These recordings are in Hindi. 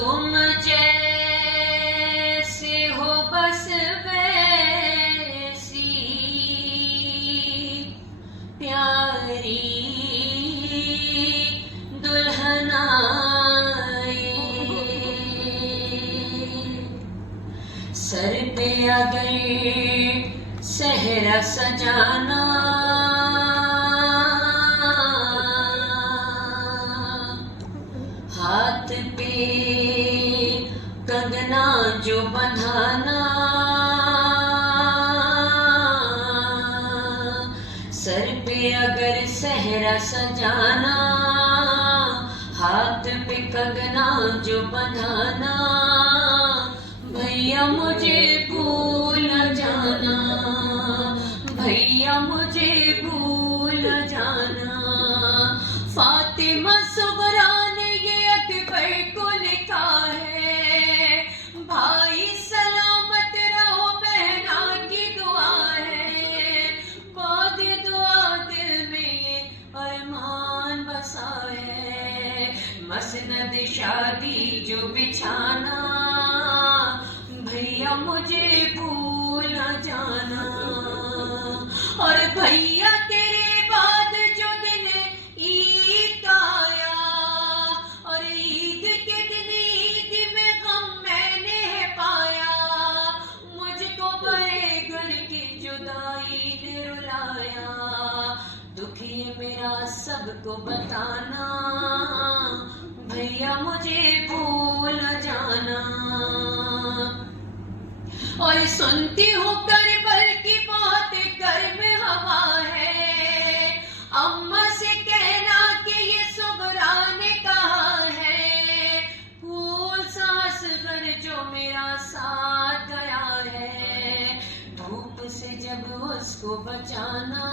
तुम जैसे हो बस वैसी प्यारी दुल्हन आए। सर पे अगर सेहरा सजाना, हाथ पे कंगना जो बंधाना, सर पे अगर सेहरा सजाना, हाथ पे कंगना जो बंधाना, भैया मुझे भूल जाना, भैया मुझे भूल जाना। फातिमा सुगरा ने ये अकबर को लिखा है, भाई सलामत रहो बहना की दुआ है। बाद दुआ दिल में ये अरमान बसा है, मसनद शादी जो बिछाना, भैया मुझे भूल जाना। और भैया तेरे बाद जो दिन ईद आया, और ईद के दिन ईद में गम मैंने पाया, मुझको बड़े घर की जुदाई ने रुलाया। दुखी मेरा सबको बताना, भैया मुझे भूल जाना। और सुनती हूँ करबल की बहुत गर्म हवा है, अम्मा से कहना कि ये सुगरा ने कहा है, फूल सांस घर जो मेरा साथ गया है, धूप से जब उसको बचाना,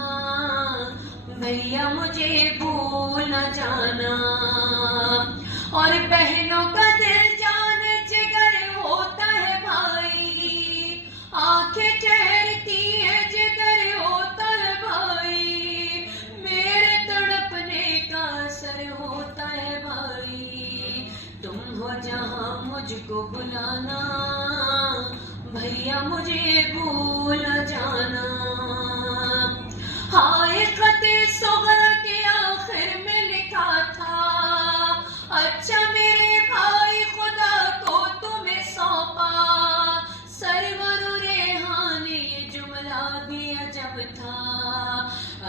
भैया मुझे भूल जाना। और बहनों का दिल जान जिगर होता है भाई, आंखें ठहरती है जिगर होता है भाई, मेरे तड़पने का असर होता है भाई। तुम हो जहां मुझको बुलाना, भैया मुझे भूल जाना। हाय खते सुगरा के आखिर में लिखा था, अच्छा मेरे भाई खुदा को तुम्हें सौंपा, सरवर रेहान ये जुमला भी अजब था,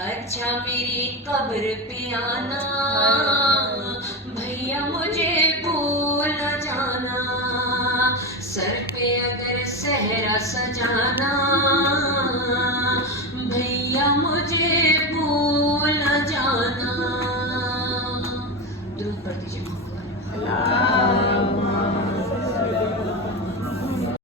अच्छा मेरी कब्र पे आना, भैया मुझे भूल जाना। सर पे अगर सेहरा सजाना, भैया मुझे भूल जाना। दुरूद पढ़ दीजिए।